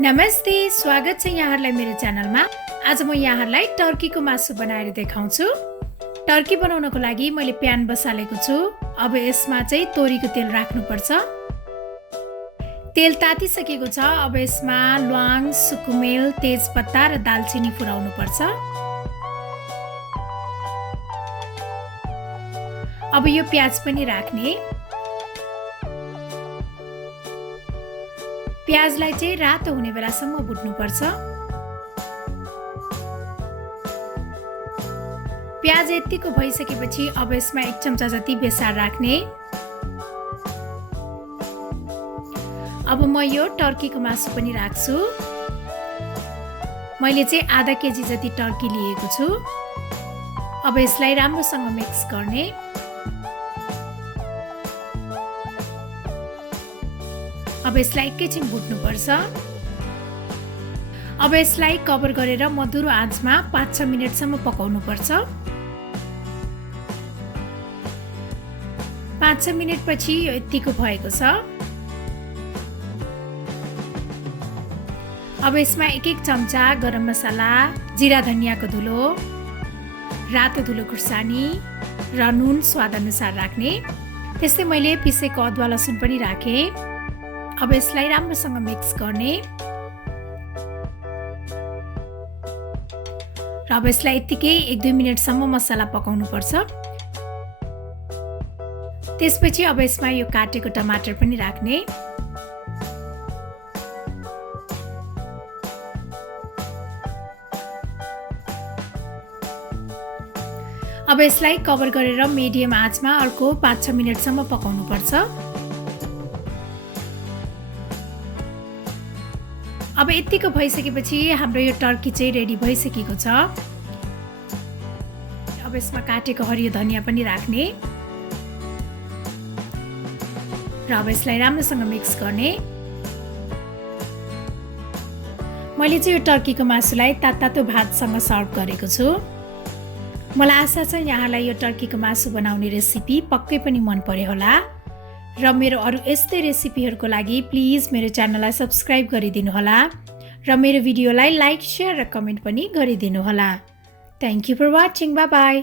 नमस्ते, स्वागत छ यहाँहरूलाई मेरो च्यानलमा। आज म यहाँहरूलाई टर्कीको मासु बनाएर देखाउँछु। टर्की बनाउनको लागि मैले प्यान बसालेको छु। अब यसमा चाहिँ तोरीको तेल राख्नुपर्छ। तेल तातिसकेको छ। अब यसमा ल्वाङ, सुकुमेल, तेजपत्ता र दालचिनी फुराउनु पर्छ। अब यो प्याज पनि राख्ने। प्याजलाई चाहिँ रातो हुने बेलासम्म भुट्नुपर्छ। प्याज यतिको भइसकेपछि अब यसमा 1 चम्चा जति बेसार राख्ने। अब म यो टर्कीको मासु पनि राख्छु। मैले चाहिँ आधा केजी जति टर्की लिएको छु। अब यसलाई राम्रोसँग मिक्स गर्ने। अब यसलाई एकैछिन भुट्नुपर्छ। अब यसलाई कभर गरेर मधुरो आँचमा 5-6 मिनेटसम्म पकाउनुपर्छ। 5-6 मिनेटपछि यतिको भएको छ। अब यसमा 1-1 चम्चा गरम मसाला, जिरा धनियाको धुलो, रातो धुलो खुर्सानी र नुन स्वाद अनुसार राख्ने। त्यस्तै मैले पिसेको अदुवा लसुन पनि राखेँ। अब यसलाई राम्रोसँग मिक्स गर्ने र अब यसलाई यतिकै 1-2 मिनेटसम्म मसला पकाउनु पर्छ। त्यसपछि अब यसमा यो काटेको टमाटर पनि राख्ने। अब यसलाई कभर गरेर मिडियम आँचमा अर्को 5-6 मिनेटसम्म पकाउनु पर्छ। अब यतिको भइसकेपछि हाम्रो यो टर्की चाहिँ रेडी भइसकेको छ। अब यसमा काटेको हरियो धनिया पनि राख्ने र अब यसलाई राम्रोसँग मिक्स गर्ने। मैले चाहिँ यो टर्कीको मासुलाई तातो भातसँग सर्भ गरेको छु। मलाई आशा छ यहाँलाई यो टर्कीको मासु बनाउने रेसिपी पक्कै पनि मन पर्यो होला र मेरो अरू यस्तै रेसिपीहरूको लागि प्लिज मेरो च्यानललाई सब्स्क्राइब गरिदिनु होला र मेरो भिडियोलाई लाइक, शेयर र कमेन्ट पनि गरिदिनु होला। Thank you for watching. Bye by.